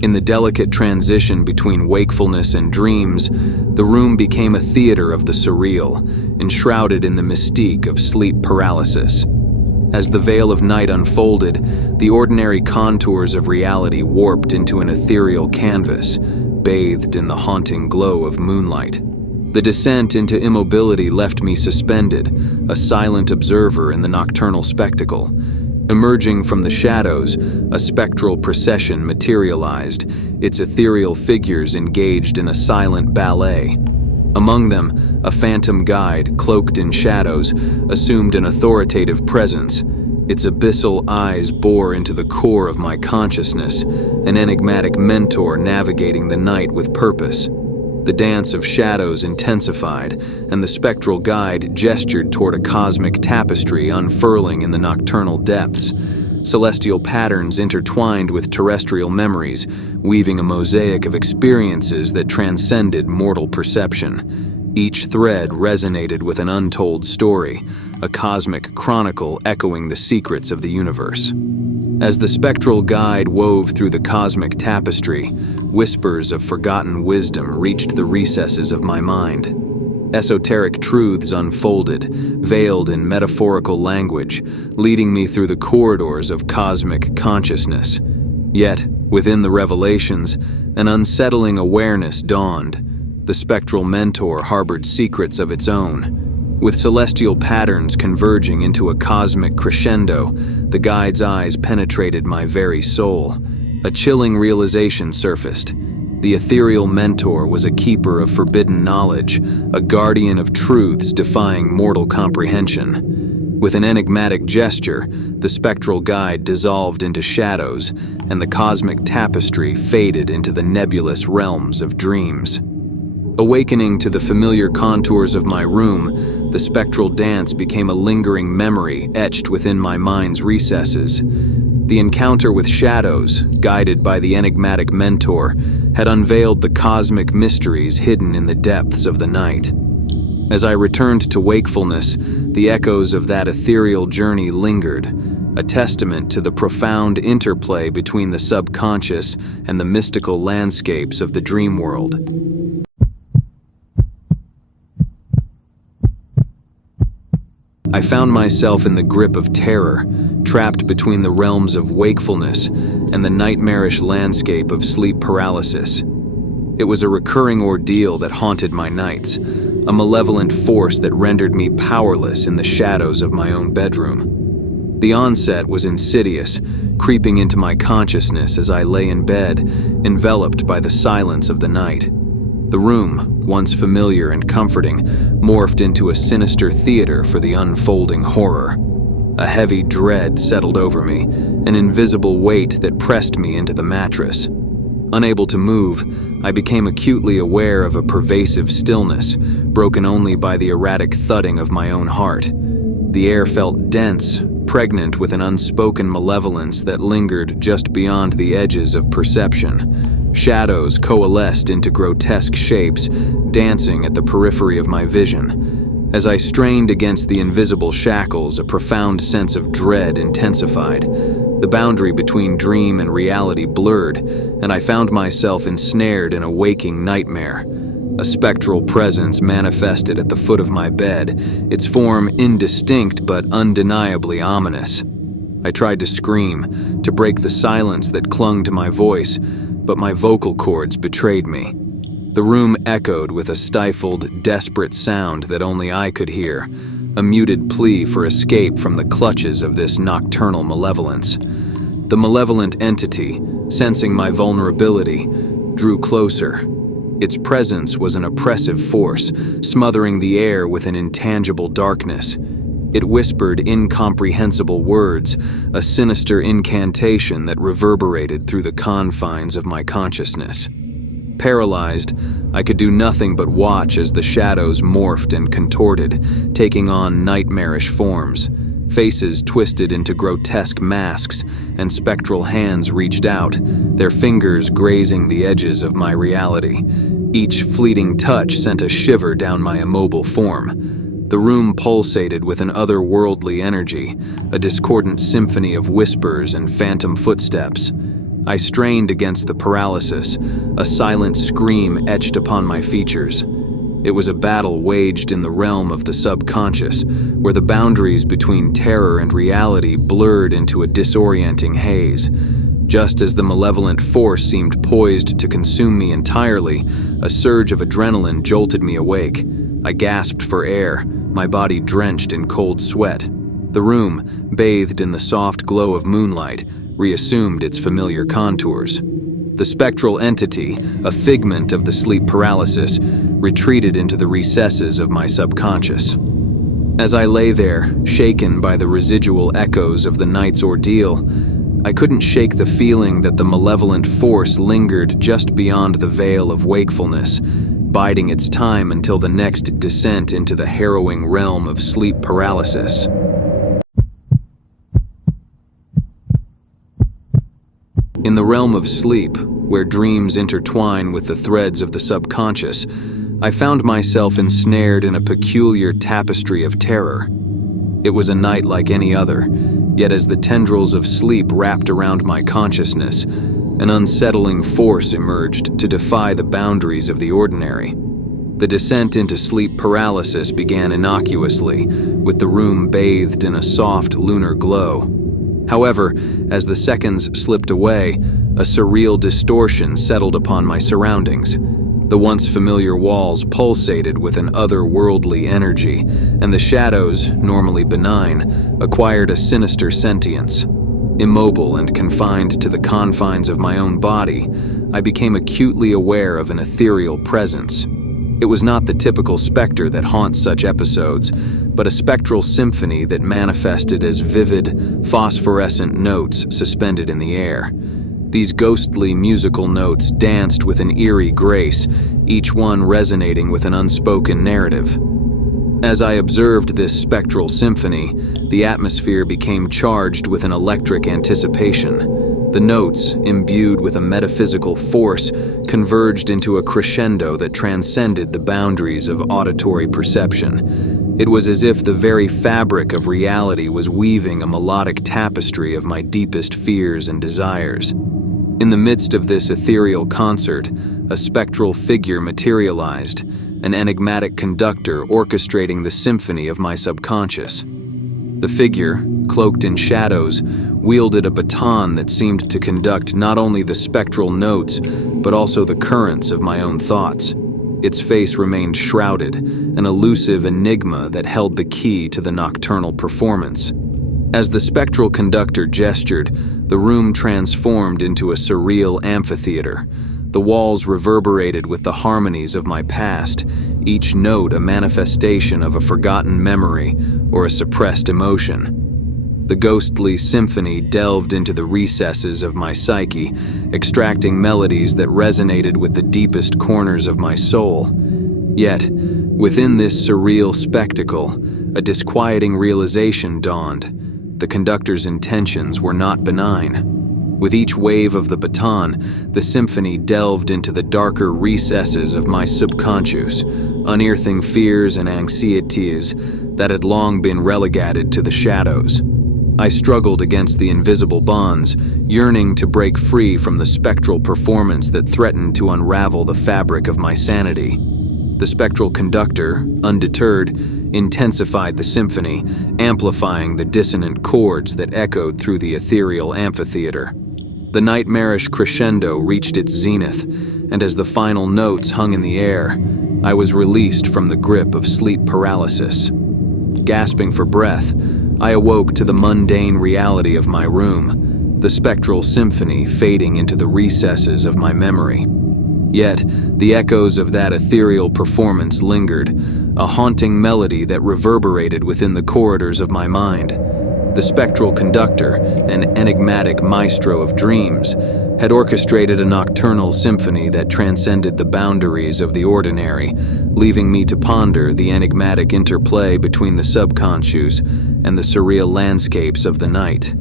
In the delicate transition between wakefulness and dreams, the room became a theater of the surreal, enshrouded in the mystique of sleep paralysis. As the veil of night unfolded, the ordinary contours of reality warped into an ethereal canvas, bathed in the haunting glow of moonlight. The descent into immobility left me suspended, a silent observer in the nocturnal spectacle. Emerging from the shadows, a spectral procession materialized, its ethereal figures engaged in a silent ballet. Among them, a phantom guide, cloaked in shadows, assumed an authoritative presence. Its abyssal eyes bore into the core of my consciousness, an enigmatic mentor navigating the night with purpose. The dance of shadows intensified, and the spectral guide gestured toward a cosmic tapestry unfurling in the nocturnal depths. Celestial patterns intertwined with terrestrial memories, weaving a mosaic of experiences that transcended mortal perception. Each thread resonated with an untold story, a cosmic chronicle echoing the secrets of the universe. As the spectral guide wove through the cosmic tapestry, whispers of forgotten wisdom reached the recesses of my mind. Esoteric truths unfolded, veiled in metaphorical language, leading me through the corridors of cosmic consciousness. Yet, within the revelations, an unsettling awareness dawned. The spectral mentor harbored secrets of its own. With celestial patterns converging into a cosmic crescendo, the guide's eyes penetrated my very soul. A chilling realization surfaced. The ethereal mentor was a keeper of forbidden knowledge, a guardian of truths defying mortal comprehension. With an enigmatic gesture, the spectral guide dissolved into shadows, and the cosmic tapestry faded into the nebulous realms of dreams. Awakening to the familiar contours of my room, the spectral dance became a lingering memory etched within my mind's recesses. The encounter with shadows, guided by the enigmatic mentor, had unveiled the cosmic mysteries hidden in the depths of the night. As I returned to wakefulness, the echoes of that ethereal journey lingered, a testament to the profound interplay between the subconscious and the mystical landscapes of the dream world. I found myself in the grip of terror, trapped between the realms of wakefulness and the nightmarish landscape of sleep paralysis. It was a recurring ordeal that haunted my nights, a malevolent force that rendered me powerless in the shadows of my own bedroom. The onset was insidious, creeping into my consciousness as I lay in bed, enveloped by the silence of the night. The room, once familiar and comforting, morphed into a sinister theater for the unfolding horror. A heavy dread settled over me, an invisible weight that pressed me into the mattress. Unable to move, I became acutely aware of a pervasive stillness, broken only by the erratic thudding of my own heart. The air felt dense, pregnant with an unspoken malevolence that lingered just beyond the edges of perception. Shadows coalesced into grotesque shapes, dancing at the periphery of my vision. As I strained against the invisible shackles, a profound sense of dread intensified. The boundary between dream and reality blurred, and I found myself ensnared in a waking nightmare. A spectral presence manifested at the foot of my bed, its form indistinct but undeniably ominous. I tried to scream, to break the silence that clung to my voice, but my vocal cords betrayed me. The room echoed with a stifled, desperate sound that only I could hear, a muted plea for escape from the clutches of this nocturnal malevolence. The malevolent entity, sensing my vulnerability, drew closer. Its presence was an oppressive force, smothering the air with an intangible darkness. It whispered incomprehensible words, a sinister incantation that reverberated through the confines of my consciousness. Paralyzed, I could do nothing but watch as the shadows morphed and contorted, taking on nightmarish forms. Faces twisted into grotesque masks, and spectral hands reached out, their fingers grazing the edges of my reality. Each fleeting touch sent a shiver down my immobile form. The room pulsated with an otherworldly energy, a discordant symphony of whispers and phantom footsteps. I strained against the paralysis, a silent scream etched upon my features. It was a battle waged in the realm of the subconscious, where the boundaries between terror and reality blurred into a disorienting haze. Just as the malevolent force seemed poised to consume me entirely, a surge of adrenaline jolted me awake. I gasped for air, my body drenched in cold sweat. The room, bathed in the soft glow of moonlight, reassumed its familiar contours. The spectral entity, a figment of the sleep paralysis, retreated into the recesses of my subconscious. As I lay there, shaken by the residual echoes of the night's ordeal, I couldn't shake the feeling that the malevolent force lingered just beyond the veil of wakefulness, biding its time until the next descent into the harrowing realm of sleep paralysis. In the realm of sleep, where dreams intertwine with the threads of the subconscious, I found myself ensnared in a peculiar tapestry of terror. It was a night like any other, yet as the tendrils of sleep wrapped around my consciousness, an unsettling force emerged to defy the boundaries of the ordinary. The descent into sleep paralysis began innocuously, with the room bathed in a soft lunar glow. However, as the seconds slipped away, a surreal distortion settled upon my surroundings. The once familiar walls pulsated with an otherworldly energy, and the shadows, normally benign, acquired a sinister sentience. Immobile and confined to the confines of my own body, I became acutely aware of an ethereal presence. It was not the typical specter that haunts such episodes, but a spectral symphony that manifested as vivid, phosphorescent notes suspended in the air. These ghostly musical notes danced with an eerie grace, each one resonating with an unspoken narrative. As I observed this spectral symphony, the atmosphere became charged with an electric anticipation. The notes, imbued with a metaphysical force, converged into a crescendo that transcended the boundaries of auditory perception. It was as if the very fabric of reality was weaving a melodic tapestry of my deepest fears and desires. In the midst of this ethereal concert, a spectral figure materialized, an enigmatic conductor orchestrating the symphony of my subconscious. The figure, cloaked in shadows, wielded a baton that seemed to conduct not only the spectral notes, but also the currents of my own thoughts. Its face remained shrouded, an elusive enigma that held the key to the nocturnal performance. As the spectral conductor gestured, the room transformed into a surreal amphitheater. The walls reverberated with the harmonies of my past, each note a manifestation of a forgotten memory or a suppressed emotion. The ghostly symphony delved into the recesses of my psyche, extracting melodies that resonated with the deepest corners of my soul. Yet, within this surreal spectacle, a disquieting realization dawned. The conductor's intentions were not benign. With each wave of the baton, the symphony delved into the darker recesses of my subconscious, unearthing fears and anxieties that had long been relegated to the shadows. I struggled against the invisible bonds, yearning to break free from the spectral performance that threatened to unravel the fabric of my sanity. The spectral conductor, undeterred, intensified the symphony, amplifying the dissonant chords that echoed through the ethereal amphitheater. The nightmarish crescendo reached its zenith, and as the final notes hung in the air, I was released from the grip of sleep paralysis. Gasping for breath, I awoke to the mundane reality of my room, the spectral symphony fading into the recesses of my memory. Yet, the echoes of that ethereal performance lingered, a haunting melody that reverberated within the corridors of my mind. The spectral conductor, an enigmatic maestro of dreams, had orchestrated a nocturnal symphony that transcended the boundaries of the ordinary, leaving me to ponder the enigmatic interplay between the subconscious and the surreal landscapes of the night.